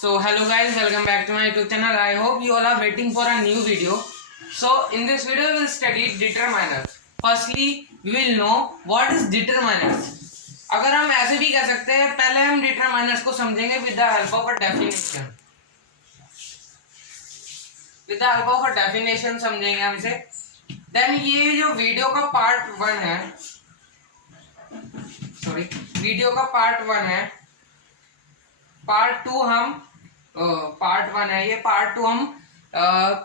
So hello guys, welcome back to my YouTube channel. I hope you all are waiting for a new video. So in this video we will study determiners. Firstly we will know what is determiners. अगर हम ऐसे भी कह सकते हैं, पहले हम determiners को समझेंगे with the help of a definition. With the help of a definition समझेंगे हम इसे. Then ये जो वीडियो का पार्ट 1 है, वीडियो का पार्ट 1 है, पार्ट 2 हम पार्ट 1 है, ये पार्ट 2 हम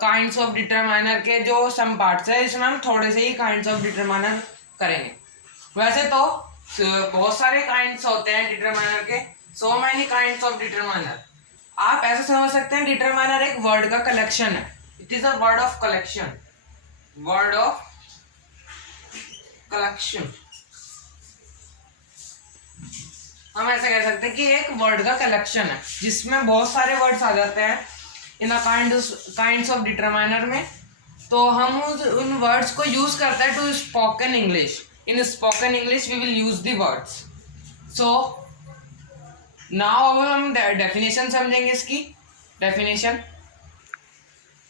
काइंड्स ऑफ डिटरमाइनर के जो सम पार्ट्स है इसमें हम थोड़े से ही काइंड्स ऑफ डिटरमाइनर करेंगे. वैसे तो बहुत सारे काइंड्स होते हैं डिटरमाइनर के, so many kinds of determiner. आप ऐसे समझ सकते हैं डिटरमाइनर एक वर्ड का कलेक्शन है. It is a word of collection, word of collection. हम ऐसे कह सकते हैं कि एक वर्ड का कलेक्शन है जिसमें बहुत सारे वर्ड्स आ जाते हैं इन काइंड्स ऑफ डिटरमाइनर में. तो हम उन वर्ड्स को यूज करते हैं to spoken English. In spoken English we will use the words. So now अब हम डेफिनेशन समझेंगे इसकी definition.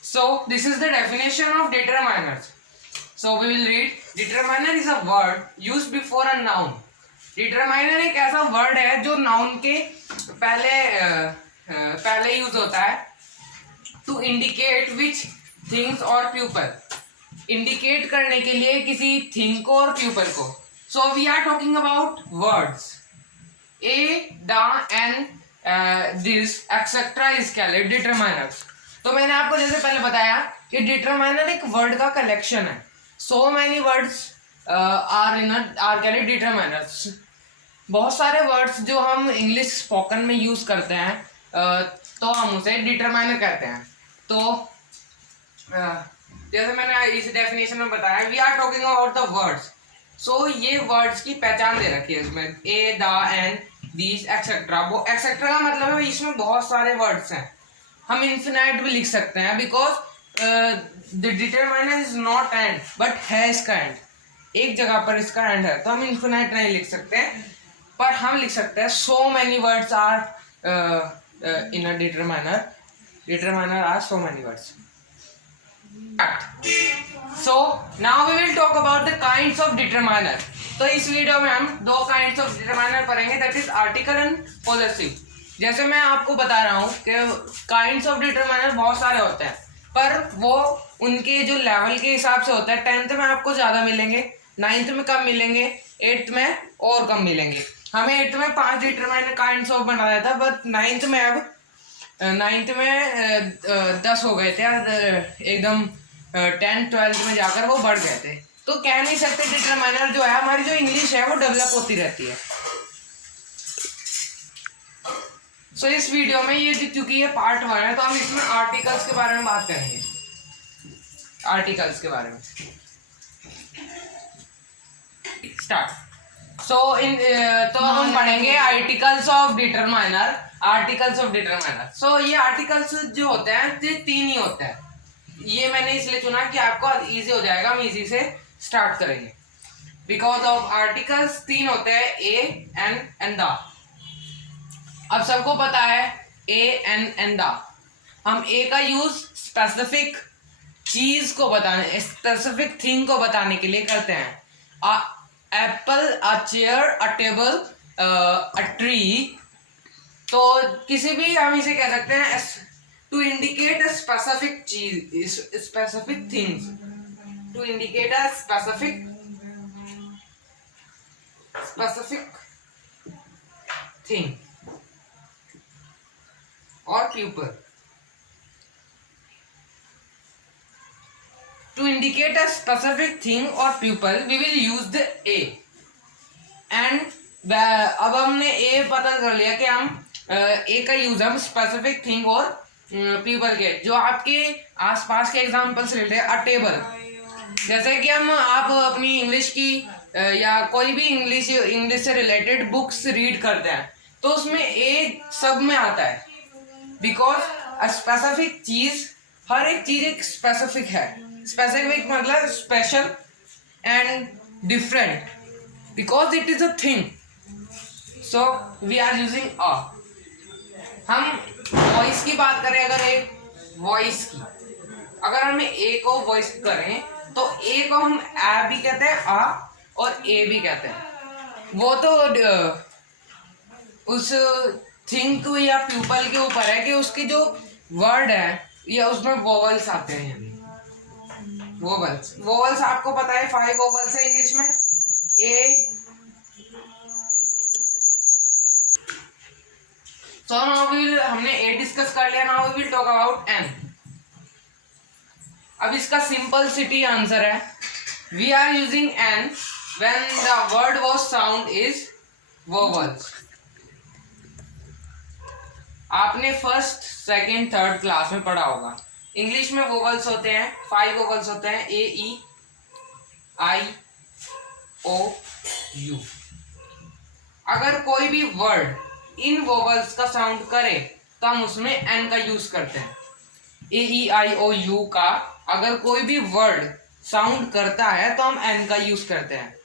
So this is the definition of determiners. So we will read. Determiner is a word used before a noun. Determiner एक ऐसा word है जो noun के पहले यूज होता है टू इंडिकेट विच थिंग्स और पीपल. इंडिकेट करने के लिए किसी थिंग को और पीपल को. So we are talking about words a, the, an, this etcetera is called determiners. तो मैंने आपको जैसे पहले बताया कि डिटरमाइनर एक वर्ड का कलेक्शन है. So many words are called determiners. बहुत सारे वर्ड्स जो हम इंग्लिश स्पोकन में यूज करते हैं तो हम उसे डिटरमाइनर कहते हैं. तो जैसे मैंने इस डेफिनेशन में बताया, we are talking about the words. So ये वर्ड्स की पहचान दे रखी है इसमें, a, the, an, this etcetera. वो एक्सेट्रा का मतलब है इसमें बहुत सारे वर्ड्स हैं. हम इन्फिनाइट भी लिख सकते हैं because the determiner is not and but है इसका एंड. एक जगह पर इसका एंड है तो हम इन्फिनाइट नहीं लिख सकते हैं, पर हम लिख सकते हैं so many words are in a determiner. Determiner are so many words. So now we will talk about the kinds of determiner. तो इस वीडियो में हम दो काइंड्स ऑफ डिटरमाइनर पढ़ेंगे, that is article and possessive. जैसे मैं आपको बता रहा हूँ कि काइंड्स ऑफ डिटरमाइनर बहुत सारे होते हैं, पर वो उनके जो लेवल के हिसाब से होता है. 10th में आपको ज़्यादा मिलेंगे, 9th में कम मिलेंगे, 8th में और कम मिलेंगे. हमें 8th में 5 डिटरमाइनर काइंड्स ऑफ बनाया था, बट 9th में अब 10 हो गए थे एकदम. 10th 12th में जाकर वो बढ़ गए थे. तो कह नहीं सकते डिटरमाइनर जो है, हमारी जो इंग्लिश है वो डेवलप होती रहती है. सो इस वीडियो में ये क्योंकि ये पार्ट 1 है तो हम इसमें आर्टिकल्स के बारे में बात करेंगे. आर्टिकल्स के बारे में स्टार्ट. सो तो हम पढ़ेंगे articles of determiner. Articles of determiner. So ये आर्टिकल्स जो होते हैं ये 3 ही होते हैं. ये मैंने इसलिए चुना कि आपको इजी हो जाएगा, हम इजी से स्टार्ट करेंगे. बिकॉज ऑफ आर्टिकल्स 3 होते हैं, ए, एन एंड द. अब सबको पता है ए, एन एंड द. हम ए का यूज स्पेसिफिक चीज को बताने, स्पेसिफिक थिंग को बताने के लिए करते हैं. Apple, a chair, a table, a tree. तो किसी भी हम इसे कह सकते हैं टू इंडिकेट अ स्पेसिफिक चीज, specific things. To indicate a specific thing और pupil. To indicate a specific thing or pupil, we will use the a. And अब हमने a पता कर लिया कि हम a का यूज हम स्पेसिफिक थिंग और pupil के, जो आपके आसपास के एग्जाम्पल से रिलेटेड. अ टेबल, जैसे कि आप अपनी इंग्लिश की या कोई भी इंग्लिश से रिलेटेड बुक्स रीड करते हैं तो उसमें a सब में आता है. बिकॉज अ स्पेसिफिक चीज, हर एक चीज एक स्पेसिफिक है. स्पेसिफिक मतलब special and different, because it is a thing. So we are using a. हम इसकी बात करें अगर एक वॉइस की, अगर हम ए को वॉइस करें तो ए को हम ए भी कहते हैं आ और ए भी कहते हैं। वो तो उस थिंक या प्यूपल के ऊपर है कि उसकी जो वर्ड है या उसमें वोवल्स आते हैं। वोवल्स आपको पता है 5 वोवल्स है इंग्लिश में। ए सो नाउ हमने ए डिस्कस कर लिया। Now we will talk about an. अब इसका सिंपल आंसर है we are using an when the word was sound is vowels. आपने फर्स्ट सेकेंड थर्ड क्लास में पढ़ा होगा इंग्लिश में वोवल्स होते हैं 5 वोवल्स होते हैं ए ई आई ओ यू। अगर कोई भी वर्ड इन वोवल्स का साउंड करे तो हम उसमें एन का यूज करते हैं। ए ई आई ओ यू का अगर कोई भी वर्ड साउंड करता है तो हम एन का यूज करते हैं,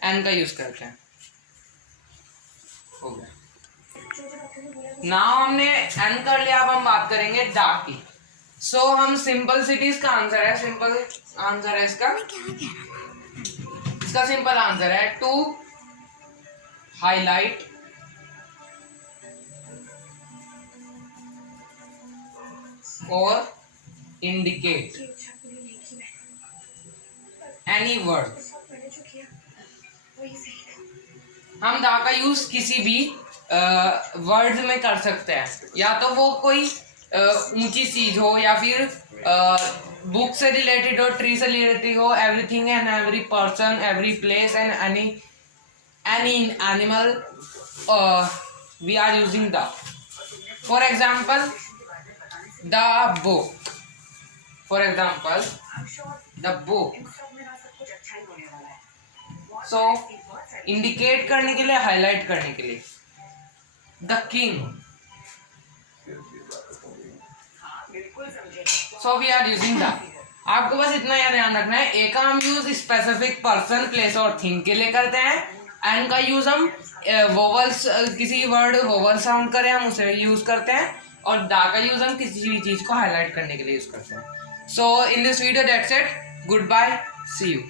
एन का यूज करते हैं। हो गया। नाउ हमने एन कर लिया, अब हम बात करेंगे डा की। सो हम सिंपल सिटीज का आंसर है, सिंपल आंसर है इसका सिंपल आंसर है टू हाईलाइट और इंडिकेट एनी वर्ड। हम दा का यूज किसी भी वर्ड में कर सकते हैं, या तो वो कोई ऊंची चीज हो या फिर बुक से रिलेटेड हो, ट्री से रिलेटेड हो, everything and every person, every place and any animal we are using the. For example the book, for example the book. So indicate करने के लिए, हाईलाइट करने के लिए the king. So we are using the. आपको बस इतना याद ध्यान रखना है, ए का हम यूज स्पेसिफिक पर्सन प्लेस और थिंग के लिए करते हैं, एन का यूज हम वोवल्स, किसी वर्ड वोवल साउंड करें हम उसे यूज करते हैं, और दा का यूज हम किसी भी चीज को हाईलाइट करने के लिए यूज करते हैं। So in this video that's it, goodbye, see you.